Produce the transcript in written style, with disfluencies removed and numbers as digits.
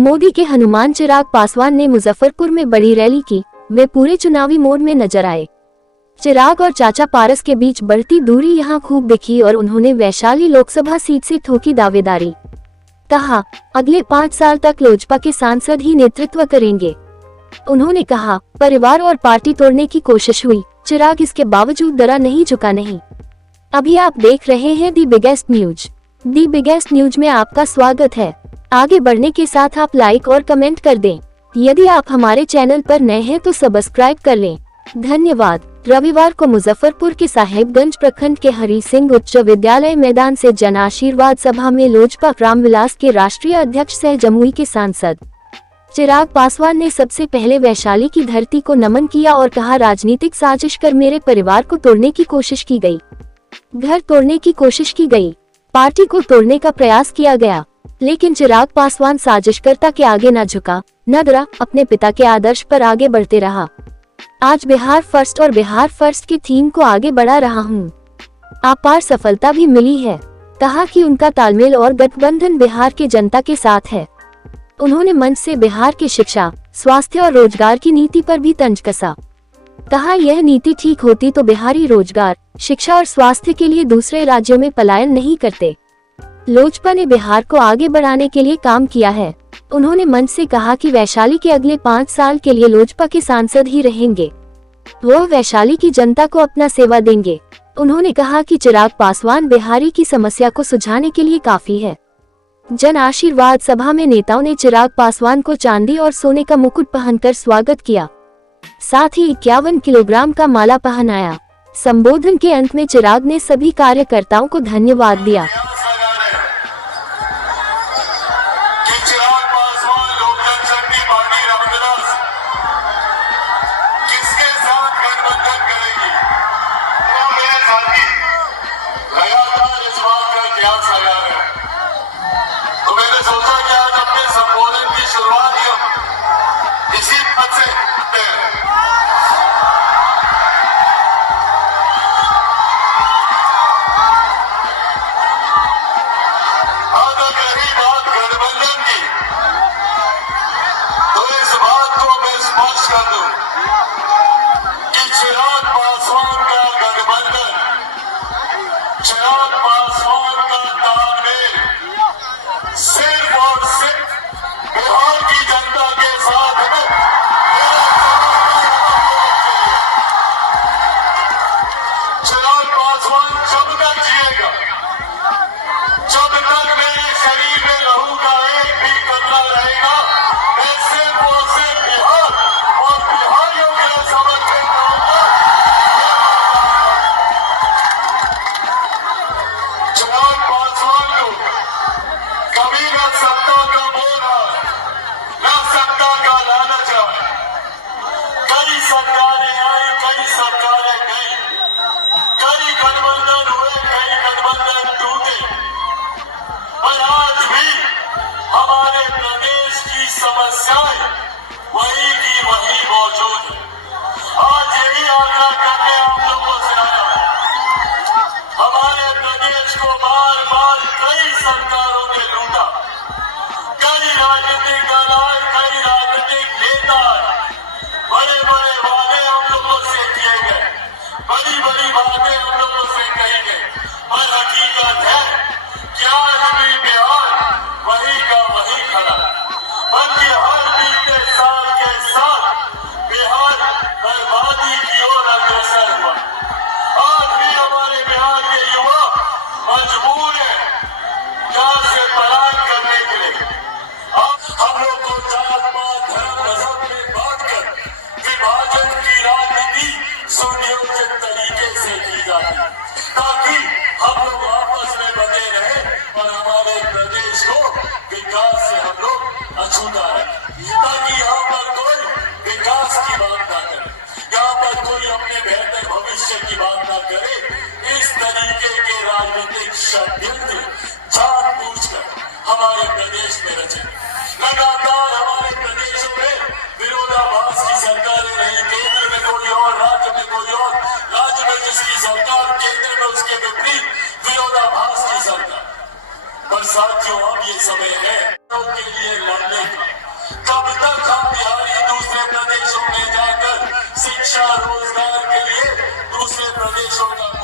मोदी के हनुमान चिराग पासवान ने मुजफ्फरपुर में बड़ी रैली की। वे पूरे चुनावी मोड में नजर आए। चिराग और चाचा पारस के बीच बढ़ती दूरी यहां खूब दिखी और उन्होंने वैशाली लोकसभा सीट से ठोकी दावेदारी। कहा, अगले 5 साल तक लोजपा के सांसद ही नेतृत्व करेंगे। उन्होंने कहा, परिवार और पार्टी तोड़ने की कोशिश हुई, चिराग इसके बावजूद डरा नहीं, झुका नहीं। अभी आप देख रहे हैं the biggest news. The biggest news में आपका स्वागत है। आगे बढ़ने के साथ आप लाइक और कमेंट कर दें। यदि आप हमारे चैनल पर नए हैं तो सब्सक्राइब कर लें। धन्यवाद। रविवार को मुजफ्फरपुर के साहेबगंज प्रखंड के हरि सिंह उच्च विद्यालय मैदान से जन आशीर्वाद सभा में लोजपा रामविलास के राष्ट्रीय अध्यक्ष सह जमुई के सांसद चिराग पासवान ने सबसे पहले वैशाली की धरती को नमन किया और कहा, राजनीतिक साजिश कर मेरे परिवार को तोड़ने की कोशिश की गई, घर तोड़ने की कोशिश की गई, पार्टी को तोड़ने का प्रयास किया गया, लेकिन चिराग पासवान साजिशकर्ता के आगे न झुका, न डरा, अपने पिता के आदर्श पर आगे बढ़ते रहा। आज बिहार फर्स्ट और बिहार फर्स्ट की थीम को आगे बढ़ा रहा हूँ। अपार सफलता भी मिली है। कहा कि उनका तालमेल और गठबंधन बिहार के जनता के साथ है। उन्होंने मंच से बिहार की शिक्षा, स्वास्थ्य और रोजगार की नीति पर भी तंज कसा। कहा, यह नीति ठीक होती तो बिहारी रोजगार, शिक्षा और स्वास्थ्य के लिए दूसरे राज्यों में पलायन नहीं करते। लोजपा ने बिहार को आगे बढ़ाने के लिए काम किया है। उन्होंने मंच से कहा कि वैशाली के अगले 5 साल के लिए लोजपा के सांसद ही रहेंगे। वो वैशाली की जनता को अपना सेवा देंगे। उन्होंने कहा कि चिराग पासवान बिहारी की समस्या को सुलझाने के लिए काफी है। जन आशीर्वाद सभा में नेताओं ने चिराग पासवान को चांदी और सोने का मुकुट पहनकर स्वागत किया, साथ ही 51 किलोग्राम का माला पहनाया। संबोधन के अंत में चिराग ने सभी कार्यकर्ताओं को धन्यवाद दिया। तो मैंने सोचा कि आज अपने संबोधन की शुरुआत इसी पद से करते हैं। अगर रही बात गठबंधन की, तो इस बात को मैं स्पष्ट कर दूं कि चिराग पासवान का गठबंधन, चिराग पासवान का तालमेल सिर्फ और सिर्फ बिहार की जनता के साथ है। चिराग पासवान जब तक जिएगा, जब तक मेरे शरीर में लहू का एक भी कतरा रहेगा, मैं सिर्फ और सिर्फ बिहार और बिहारियों के लिए समर्पित रहूंगा। चिराग पासवान को कभी न सत्ता का मोह है, न सत्ता का लालच है। कई सरकारें आई, कई सरकारें गई, कई गठबंधन हुए, कई गठबंधन टूटे, पर आज भी हमारे प्रदेश की समस्याएं वही की वही मौजूद है। आज यही आग्रह करने आप लोगों से आया है। हमारे प्रदेश को बार बार कई सरकारों ने लूटा, कई राजनीतिक दल आए, कई राजनीतिक नेता आए, बड़े बड़े वादे हम लोगों से किए गए, बड़ी बड़ी बातें हम लोगों से कही गई, पर हकीकत है कि आज भी बिहार वही का वही खड़ा है। बल्कि हर बीते साल के साथ बिहार बर्बादी की ओर अग्रसर हुआ। आज भी हमारे बिहार के युवा मजबूर है यहाँ से पलायन करने के लिए। हम लोग को जात पात धर्म मजहब में बांटकर विभाजन की राजनीति सुनियोजित तरीके से की जाती है, ताकि हम लोग आपस में बने रहे और हमारे प्रदेश को विकास से हम लोग अछूता रहे, ताकि यहाँ पर कोई विकास की बात ना करे, यहाँ पर कोई अपने बेहतर भविष्य की बात ना करे। इस तरीके के राजनीतिक षड्यंत्र जानबूझकर हमारे प्रदेश में रचे। लगातार हमारे प्रदेशों में विरोधाभास की सरकारें रही, केंद्र में कोई और, राज्य में कोई और, राज्य में जिसकी सरकार, केंद्र में उसके विपरीत विरोधाभास की सरकार। पर साथियों अब ये समय है के लिए लड़ने का। कब तक हम बिहारी दूसरे प्रदेशों में जाकर शिक्षा रोजगार के लिए दूसरे प्रदेशों का